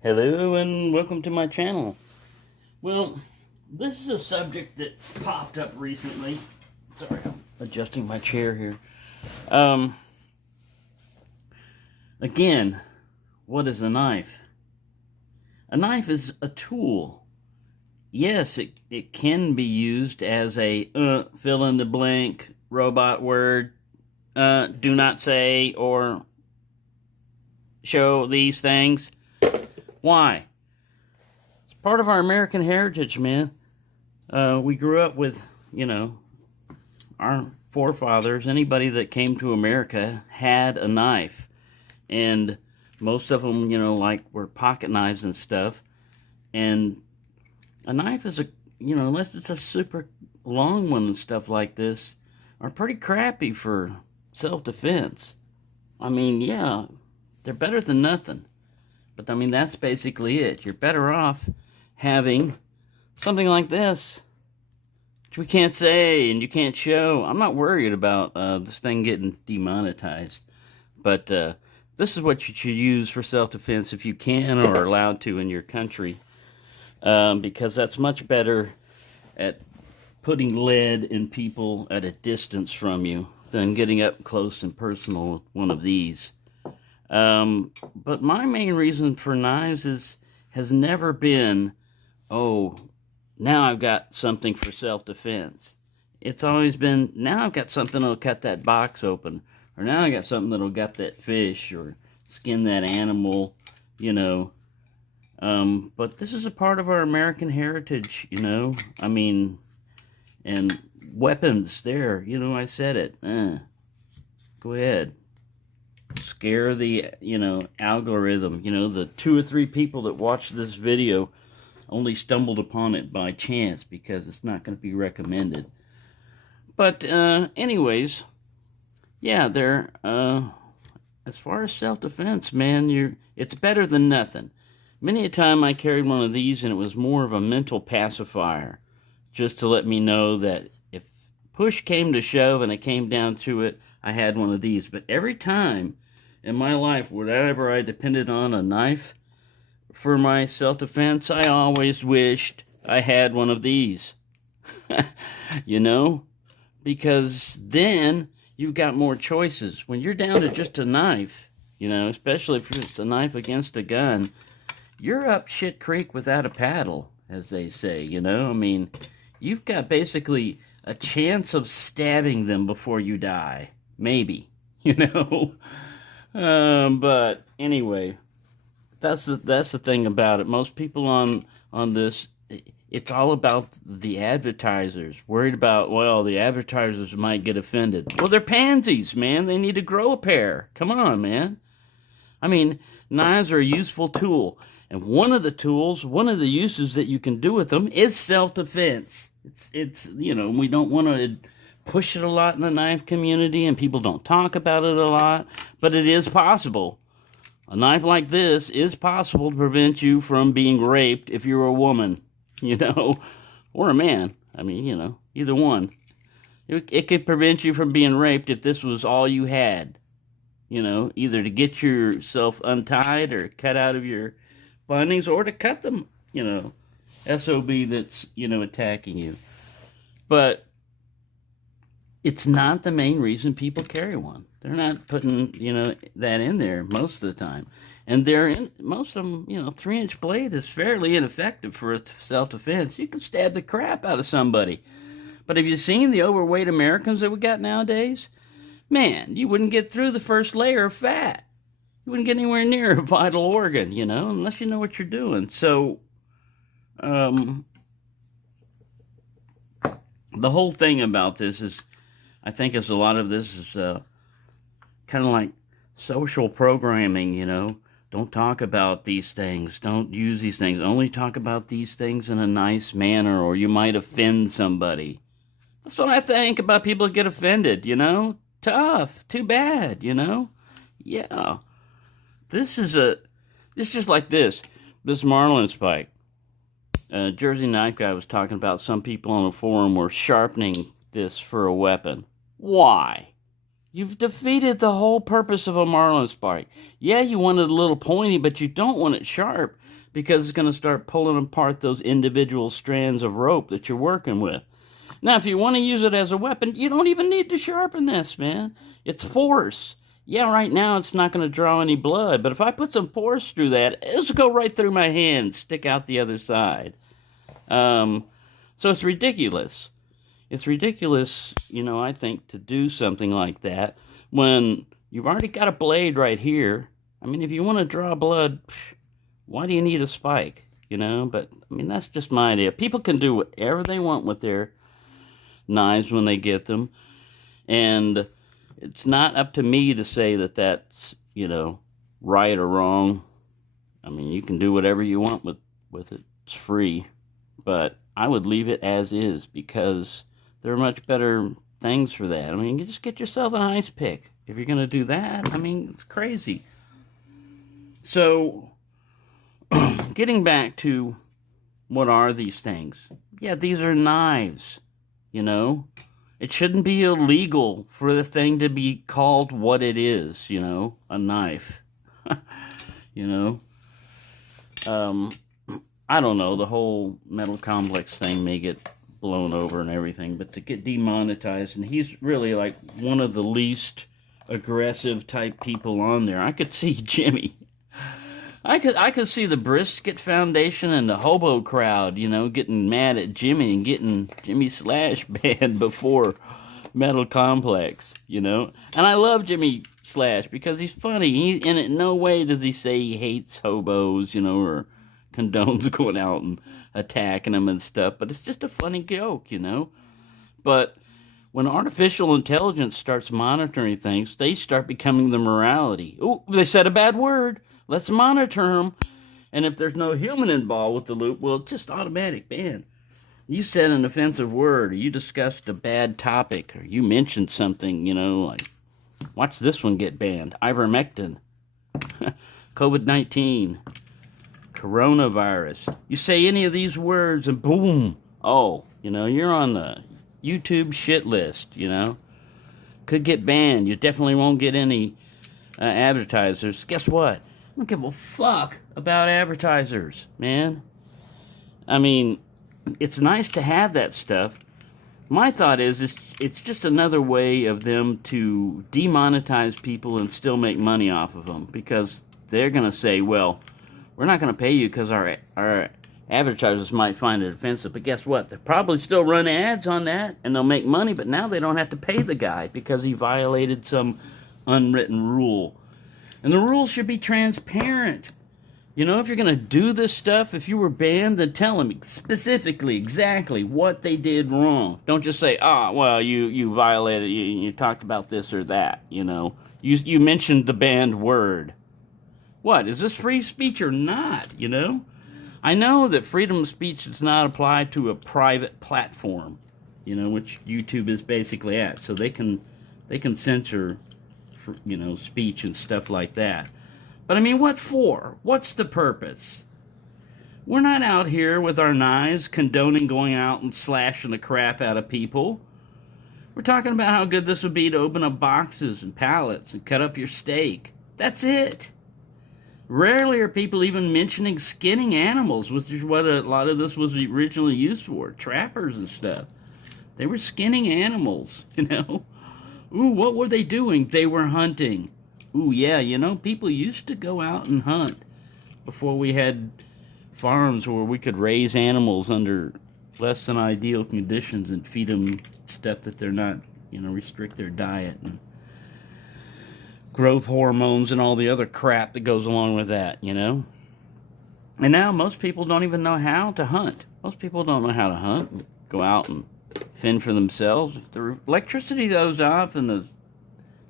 Hello and welcome to my channel. Well, this is a subject that popped up recently. Sorry, I'm adjusting my chair here. Um, Again, what is a knife? A knife is a tool. Yes, it can be used as a fill in the blank robot word, do not say or show these things. Why? It's part of our American heritage, man. We grew up with, our forefathers, anybody that came to America had a knife. And most of them, were pocket knives and stuff. And a knife is unless it's a super long one and stuff like this, are pretty crappy for self-defense. I mean, yeah, they're better than nothing. But I mean, that's basically it. You're better off having something like this, which we can't say and you can't show. I'm not worried about this thing getting demonetized, but this is what you should use for self-defense if you can or are allowed to in your country, because that's much better at putting lead in people at a distance from you than getting up close and personal with one of these. But my main reason for knives has never been, oh, now I've got something for self-defense. It's always been, now I've got something that'll cut that box open, or now I got something that'll gut that fish, or skin that animal, you know. But this is a part of our American heritage, I mean, and weapons there, I said it. Go ahead. Scare the, algorithm. The 2 or 3 people that watched this video only stumbled upon it by chance because it's not going to be recommended. But anyways, yeah, they're as far as self-defense, man, it's better than nothing. Many a time I carried one of these and it was more of a mental pacifier, just to let me know that if push came to shove and it came down to it, I had one of these. But every time in my life, whenever I depended on a knife for my self-defense, I always wished I had one of these. you know? Because then you've got more choices. When you're down to just a knife, especially if it's a knife against a gun, you're up shit creek without a paddle, as they say, I mean, you've got basically a chance of stabbing them before you die. Maybe, but anyway, that's the thing about it. Most people on this, it's all about the advertisers. Worried about, well, the advertisers might get offended. Well, they're pansies, man. They need to grow a pair. Come on, man. I mean, knives are a useful tool. And one of the uses that you can do with them is self-defense. It's we don't want to push it a lot in the knife community, and people don't talk about it a lot, but it is possible. A knife like this is possible to prevent you from being raped if you're a woman, or a man. I mean, either one. It could prevent you from being raped if this was all you had. Either to get yourself untied or cut out of your bindings, or to cut them, SOB that's, attacking you. But it's not the main reason people carry one. They're not putting, that in there most of the time. And most of them, 3-inch blade is fairly ineffective for self-defense. You can stab the crap out of somebody. But have you seen the overweight Americans that we got nowadays? Man, you wouldn't get through the first layer of fat. You wouldn't get anywhere near a vital organ, unless you know what you're doing. So, the whole thing about this is, I think a lot of this is kind of like social programming, Don't talk about these things. Don't use these things. Only talk about these things in a nice manner, or you might offend somebody. That's what I think about people that get offended, Tough. Too bad, Yeah. It's just like this. This marlin spike. Jersey Knife Guy was talking about some people on the forum were sharpening this for a weapon. Why? You've defeated the whole purpose of a marlin spike. Yeah, you want it a little pointy, but you don't want it sharp because it's going to start pulling apart those individual strands of rope that you're working with. Now, if you want to use it as a weapon, you don't even need to sharpen this, man. It's force. Yeah, right now it's not going to draw any blood, but if I put some force through that, it'll go right through my hand, stick out the other side. So it's ridiculous. It's ridiculous, I think, to do something like that when you've already got a blade right here. I mean, if you want to draw blood, why do you need a spike? But I mean, that's just my idea. People can do whatever they want with their knives when they get them, and it's not up to me to say that that's, right or wrong. I mean, you can do whatever you want with it. It's free, but I would leave it as is because there are much better things for that. I mean, you just get yourself an ice pick. If you're going to do that, I mean, it's crazy. So, getting back to what are these things? Yeah, these are knives, It shouldn't be illegal for the thing to be called what it is, a knife. you know? I don't know, the whole metal complex thing may get blown over and everything, but to get demonetized, and he's really like one of the least aggressive type people on there. I could see Jimmy. I could see the Brisket Foundation and the hobo crowd, getting mad at Jimmy and getting Jimmy Slash banned before Metal Complex, And I love Jimmy Slash because he's funny. And in no way does he say he hates hobos, or condones going out and attacking them and stuff. But it's just a funny joke, But when artificial intelligence starts monitoring things, they start becoming the morality. Oh, they said a bad word. Let's monitor them. And if there's no human involved with the loop, well, it's just automatic ban. You said an offensive word, or you discussed a bad topic, or you mentioned something, like, watch this one get banned. Ivermectin, COVID-19, coronavirus. You say any of these words and boom. Oh, you're on the YouTube shit list, Could get banned. You definitely won't get any advertisers. Guess what? I don't give a fuck about advertisers, man. I mean, it's nice to have that stuff. My thought is it's just another way of them to demonetize people and still make money off of them, because they're going to say, well, we're not going to pay you because our advertisers might find it offensive. But guess what? They'll probably still run ads on that, and they'll make money, but now they don't have to pay the guy because he violated some unwritten rule. And the rules should be transparent. If you're going to do this stuff, if you were banned, then tell them specifically, exactly what they did wrong. Don't just say, well, you violated, you talked about this or that, You mentioned the banned word. What, is this free speech or not, I know that freedom of speech does not apply to a private platform, which YouTube is basically at. So they can censor, speech and stuff like that. But I mean, what for? What's the purpose? We're not out here with our knives condoning going out and slashing the crap out of people. We're talking about how good this would be to open up boxes and pallets and cut up your steak. That's it. Rarely are people even mentioning skinning animals, which is what a lot of this was originally used for. Trappers and stuff. They were skinning animals, Ooh, what were they doing? They were hunting. Ooh, yeah, people used to go out and hunt before we had farms where we could raise animals under less than ideal conditions and feed them stuff that they're not, restrict their diet and growth hormones and all the other crap that goes along with that, And now most people don't even know how to hunt. Most people don't know how to hunt, go out and fend for themselves. If the electricity goes off and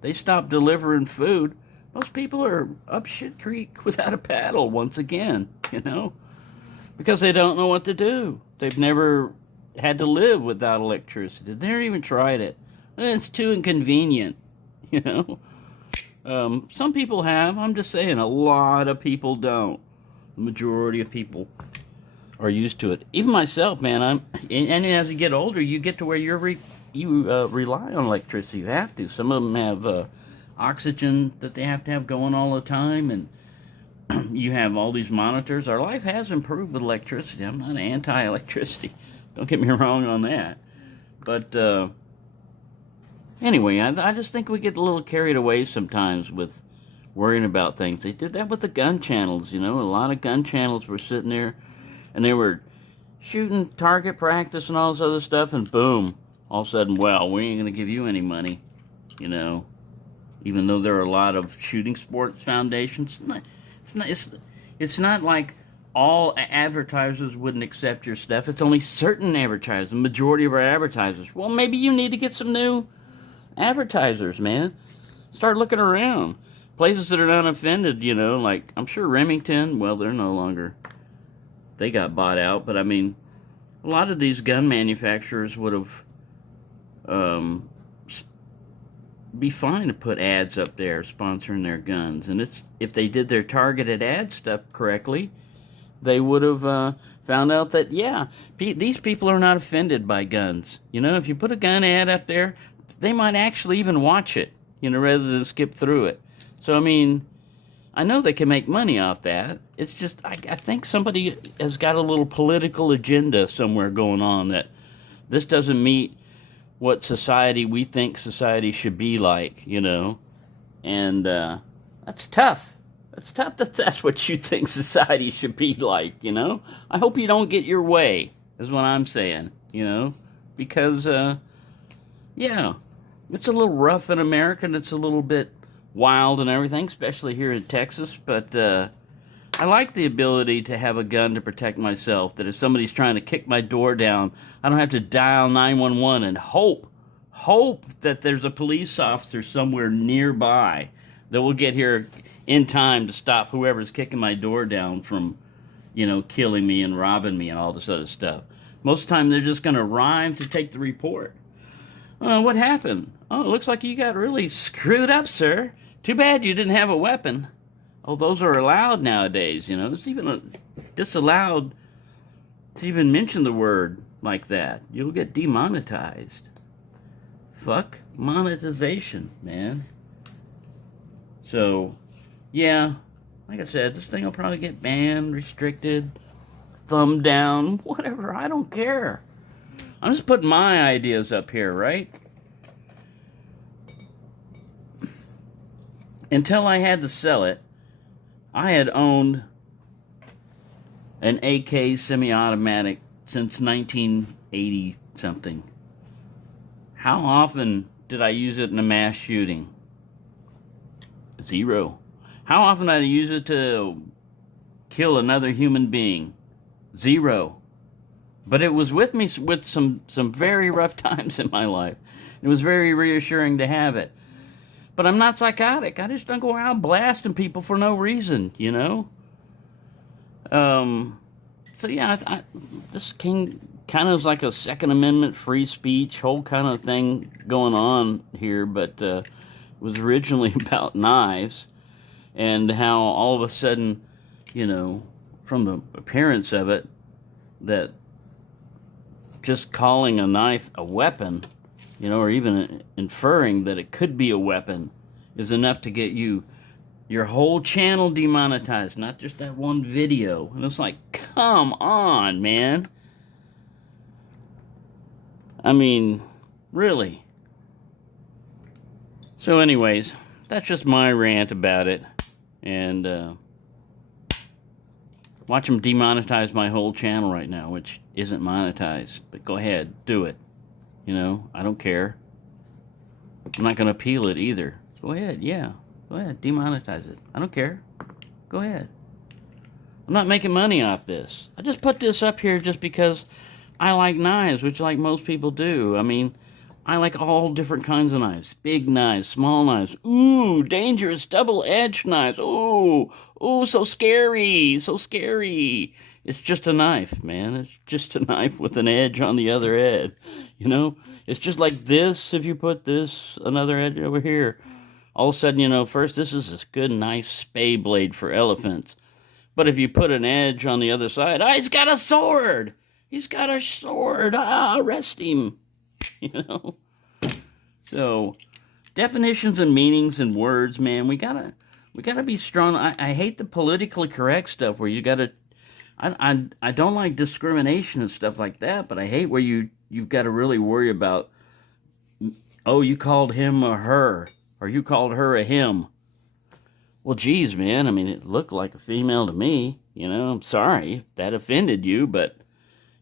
they stop delivering food, most people are up shit creek without a paddle once again, because they don't know what to do. They've never had to live without electricity. They've never even tried it. It's too inconvenient, Some people have. I'm just saying, a lot of people don't. The majority of people are used to it. Even myself, man. And as you get older, you get to where you're you rely on electricity. You have to. Some of them have oxygen that they have to have going all the time, and you have all these monitors. Our life has improved with electricity. I'm not anti-electricity. Don't get me wrong on that. But anyway, I just think we get a little carried away sometimes with worrying about things. They did that with the gun channels, you know. A lot of gun channels were sitting there, and they were shooting target practice and all this other stuff, and boom, all of a sudden, well, we ain't going to give you any money, you know. Even though there are a lot of shooting sports foundations, it's not like all advertisers wouldn't accept your stuff. It's only certain advertisers, the majority of our advertisers. Well, maybe you need to get some new advertisers, man. Start looking around. Places that are not offended, you know, like, I'm sure Remington, well, they're no longer, they got bought out, but I mean, a lot of these gun manufacturers would have, be fine to put ads up there sponsoring their guns. And it's, if they did their targeted ad stuff correctly, they would have found out that, yeah, these people are not offended by guns. You know, if you put a gun ad up there, they might actually even watch it, you know, rather than skip through it. So, I mean, I know they can make money off that. It's just, I think somebody has got a little political agenda somewhere going on that this doesn't meet what society, we think society should be like, you know. And that's tough. It's tough that that's what you think society should be like, you know. I hope you don't get your way, is what I'm saying, you know. Because, yeah, it's a little rough in America, and it's a little bit wild and everything, especially here in Texas. But I like the ability to have a gun to protect myself, that if somebody's trying to kick my door down, I don't have to dial 911 and hope that there's a police officer somewhere nearby that will get here in time to stop whoever's kicking my door down from, you know, killing me and robbing me and all this other stuff. Most of the time, they're just going to rhyme to take the report. What happened? Oh, it looks like you got really screwed up, sir. Too bad you didn't have a weapon. Oh, those are allowed nowadays, you know. It's even disallowed to even mention the word like that. You'll get demonetized. Fuck monetization, man. So, yeah, like I said, this thing will probably get banned, restricted, thumb down, whatever. I don't care. I'm just putting my ideas up here, right? Until I had to sell it, I had owned an AK semi-automatic since 1980 something. How often did I use it in a mass shooting? Zero. How often did I use it to kill another human being? Zero. But it was with me with some very rough times in my life. It was very reassuring to have it. But I'm not psychotic. I just don't go out blasting people for no reason, you know? So yeah, this kind of is like a Second Amendment free speech whole kind of thing going on here, but it was originally about knives and how all of a sudden, you know, from the appearance of it, that just calling a knife a weapon, you know, or even inferring that it could be a weapon is enough to get you your whole channel demonetized, not just that one video. And it's like, come on, man. I mean, really. So anyways, that's just my rant about it. And watch them demonetize my whole channel right now, which isn't monetized. But go ahead, do it. You know, I don't care. I'm not going to appeal it either. Go ahead, yeah. Go ahead, demonetize it. I don't care. Go ahead. I'm not making money off this. I just put this up here just because I like knives, which like most people do. I mean, I like all different kinds of knives. Big knives, small knives. Ooh, dangerous double-edged knives. Ooh, so scary, so scary. It's just a knife, man. It's just a knife with an edge on the other edge. You know, it's just like this. If you put this, another edge over here, all of a sudden, you know, first, this is this good, nice spay blade for elephants. But if you put an edge on the other side, he's got a sword. He's got a sword. Arrest him. You know, So, definitions and meanings and words, man, we gotta be strong. I hate the politically correct stuff where you gotta. I don't like discrimination and stuff like that, but I hate where you've got to really worry about. Oh, you called him a her, or you called her a him. Well, geez, man. I mean, it looked like a female to me. I'm sorry if that offended you, but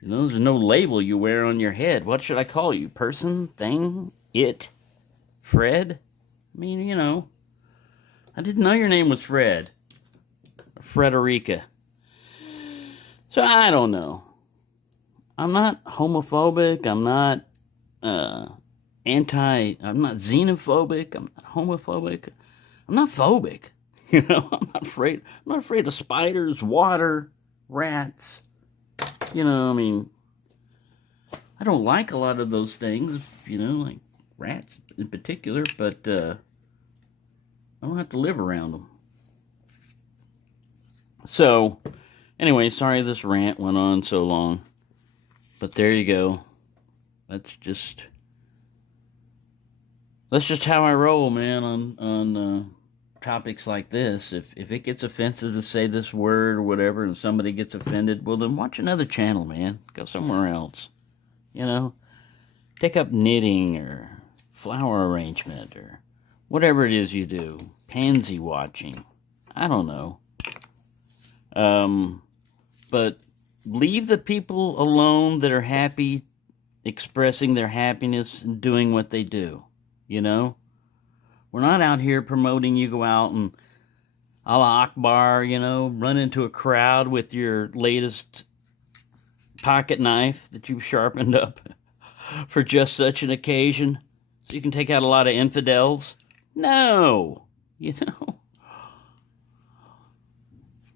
there's no label you wear on your head. What should I call you? Person, thing, it, Fred? I mean, I didn't know your name was Fred or Frederica. So I don't know. I'm not homophobic. I'm not I'm not xenophobic. I'm not homophobic. I'm not phobic. I'm not afraid of spiders, water, rats. I mean, I don't like a lot of those things, like rats in particular, but I don't have to live around them. So, anyway, sorry this rant went on so long, but there you go. That's just how I roll, man, on topics like this. If it gets offensive to say this word or whatever and somebody gets offended, well, then watch another channel, man. Go somewhere else. Take up knitting or flower arrangement or whatever it is you do. Pansy watching. I don't know. But leave the people alone that are happy expressing their happiness and doing what they do. We're not out here promoting you go out and Allah Akbar, run into a crowd with your latest pocket knife that you've sharpened up for just such an occasion so you can take out a lot of infidels. No,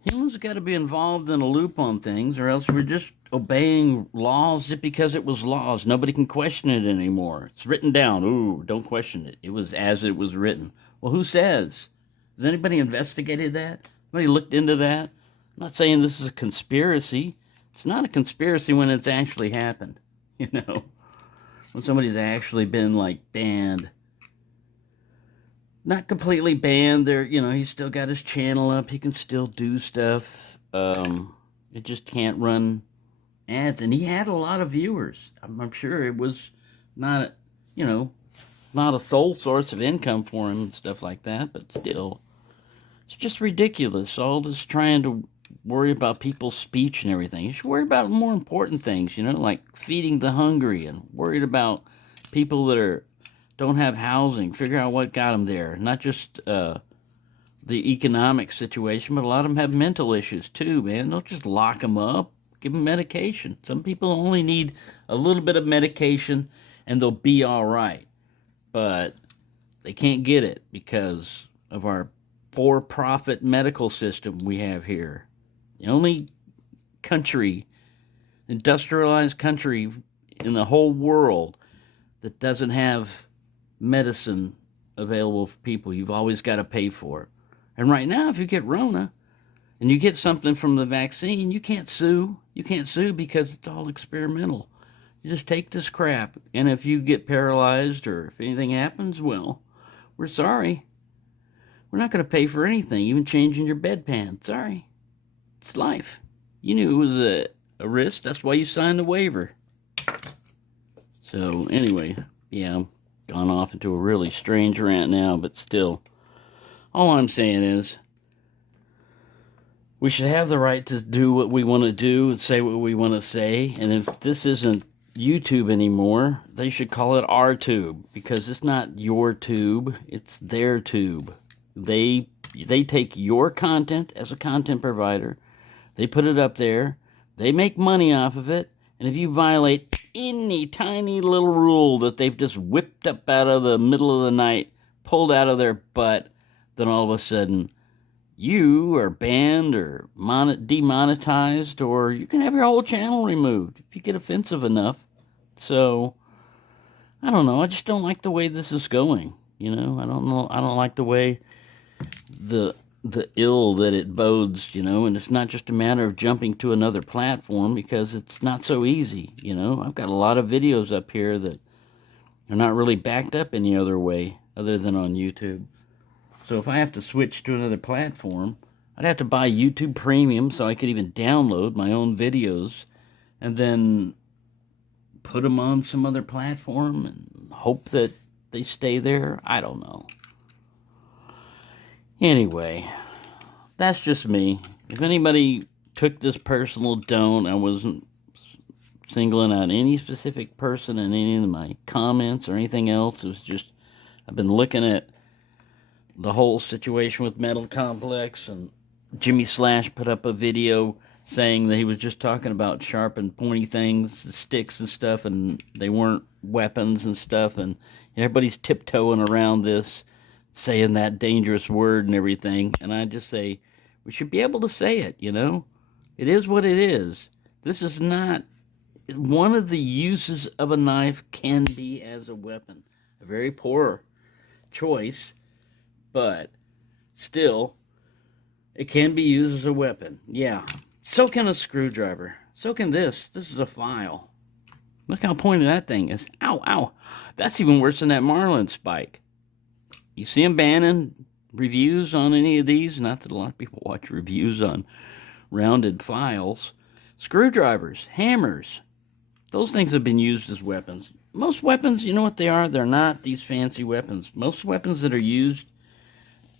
humans got to be involved in a loop on things, or else we're just obeying laws just because it was laws. Nobody can question it anymore. It's written down. Ooh, don't question it. It was as it was written. Well, who says? Has anybody investigated that? Anybody looked into that? I'm not saying this is a conspiracy. It's not a conspiracy when it's actually happened. When somebody's actually been banned. Not completely banned. He's still got his channel up. He can still do stuff. It just can't run ads. And he had a lot of viewers. I'm sure it was not, not a sole source of income for him and stuff like that. But still, it's just ridiculous. All this trying to worry about people's speech and everything. You should worry about more important things, like feeding the hungry and worried about people that don't have housing. Figure out what got them there. Not just the economic situation, but a lot of them have mental issues too, man. Don't just lock them up. Give them medication. Some people only need a little bit of medication and they'll be all right. But they can't get it because of our for-profit medical system we have here. The only country, industrialized country in the whole world that doesn't have medicine available for people. You've always got to pay for it. And right now, if you get Rona and you get something from the vaccine, you can't sue. You can't sue because it's all experimental. You just take this crap. And if you get paralyzed or if anything happens, well, we're sorry. We're not going to pay for anything, even changing your bedpan. Sorry. It's life. You knew it was a risk. That's why you signed the waiver. So, anyway, yeah, I'm gone off into a really strange rant now, but still, all I'm saying is we should have the right to do what we want to do and say what we want to say. And if this isn't YouTube anymore, they should call it our tube, because it's not your tube, it's their tube. They take your content as a content provider, they put it up there, they make money off of it, and if you violate any tiny little rule that they've just whipped up out of the middle of the night, pulled out of their butt, then all of a sudden you are banned or demonetized, or you can have your whole channel removed if you get offensive enough. So, I don't know. I just don't like the way this is going. I don't know. I don't like the way the ill that it bodes, and it's not just a matter of jumping to another platform, because it's not so easy, I've got a lot of videos up here that They're not really backed up any other way other than on YouTube. So if I have to switch to another platform, I'd have to buy YouTube Premium so I could even download my own videos and then put them on some other platform and hope that they stay there. I don't know. Anyway, that's just me. If anybody took this personal, don't. I wasn't singling out any specific person in any of my comments or anything else. It was just, I've been looking at the whole situation with Metal Complex, and Jimmy Slash put up a video saying that he was just talking about sharp and pointy things, sticks and stuff, and they weren't weapons and stuff, and everybody's tiptoeing around this, saying that dangerous word and everything, and I just say, we should be able to say it, you know? It is what it is. This is not... One of the uses of a knife can be as a weapon. A very poor choice, but still, it can be used as a weapon. Yeah. So can a screwdriver. So can this. This is a file. Look how pointed that thing is. Ow, ow. That's even worse than that Marlin spike. You see them banning reviews on any of these? Not that a lot of people watch reviews on rounded files. Screwdrivers, hammers. Those things have been used as weapons. Most weapons, you know what they are? They're not these fancy weapons. Most weapons that are used,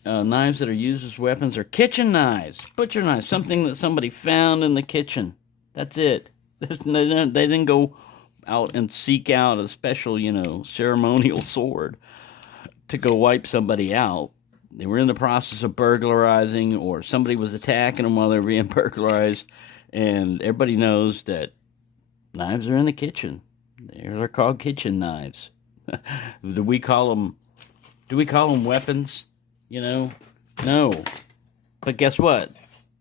knives that are used as weapons, are kitchen knives, butcher knives, something that somebody found in the kitchen. That's it. They didn't go out and seek out a special, ceremonial sword to go wipe somebody out. They were in the process of burglarizing, or somebody was attacking them while they were being burglarized, and everybody knows that knives are in the kitchen. They're called kitchen knives. Do we call them weapons? No. But guess what?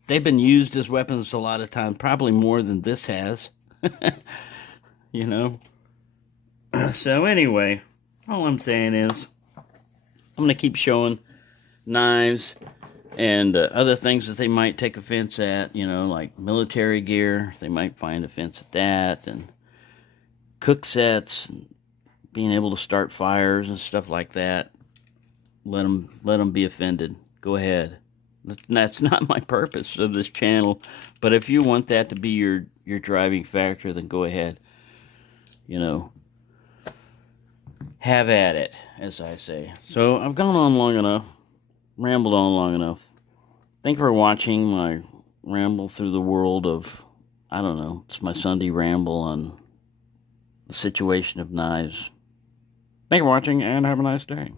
They've been used as weapons a lot of times, probably more than this has. So anyway, all I'm saying is, I'm going to keep showing knives and other things that they might take offense at, like military gear. They might find offense at that, and cook sets, and being able to start fires and stuff like that. Let them be offended. Go ahead. That's not my purpose of this channel, but if you want that to be your driving factor, then go ahead. Have at it, as I say. So I've gone on long enough, rambled on long enough. Thank you for watching my ramble through the world of, I don't know, it's my Sunday ramble on the situation of knives. Thank you for watching, and have a nice day.